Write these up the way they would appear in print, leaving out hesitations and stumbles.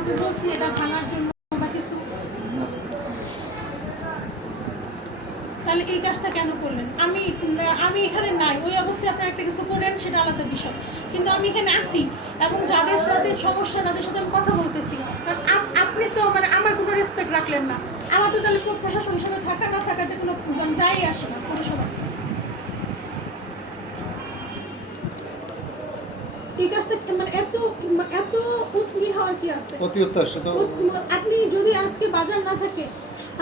কাউকে বলছি এটা ভাঙার জন্য বা কিছু? তাহলে এই কাজটা কেন করলেন? আমি এখানে নাই, ওই অবস্থায় আপনারা একটা কিছু করেন সেটা আলাদা বিষয়, কিন্তু আমি এখানে আসি এবং যাদের সাথে সমস্যা তাদের সাথে আমি কথা বলতেছি। কারণ আপনি তো মানে আমার কোনো রেসপেক্ট রাখলেন না। আমার তো তাহলে প্রশাসন হিসেবে থাকা না থাকাতে কোনো যাই আসে না কোনো সময়। এই কাজটা মানে এত উৎমি হওয়ার কি আছে? আপনি যদি আজকে বাজার না থাকে,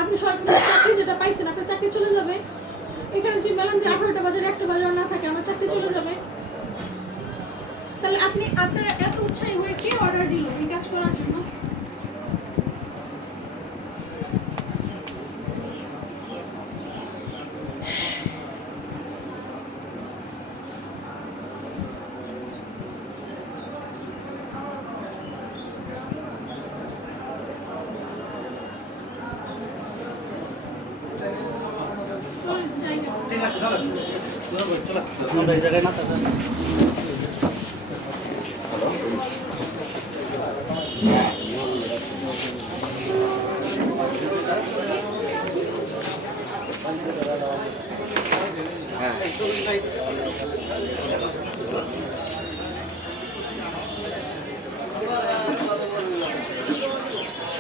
আপনি সরকারি চাকরি যেটা পাইছেন আপনার চাকরি চলে যাবে। এখানে যে মেলান যে 18টা বাজারে একটা বাজার না থাকে আমার চাকরি চলে যাবে। তাহলে আপনারা এত উৎসাহী হয়ে কে অর্ডার দিল এই কাজ করার জন্য? ঠিক আছে, চলো চলো এই জায়গায় না তো। হ্যাঁ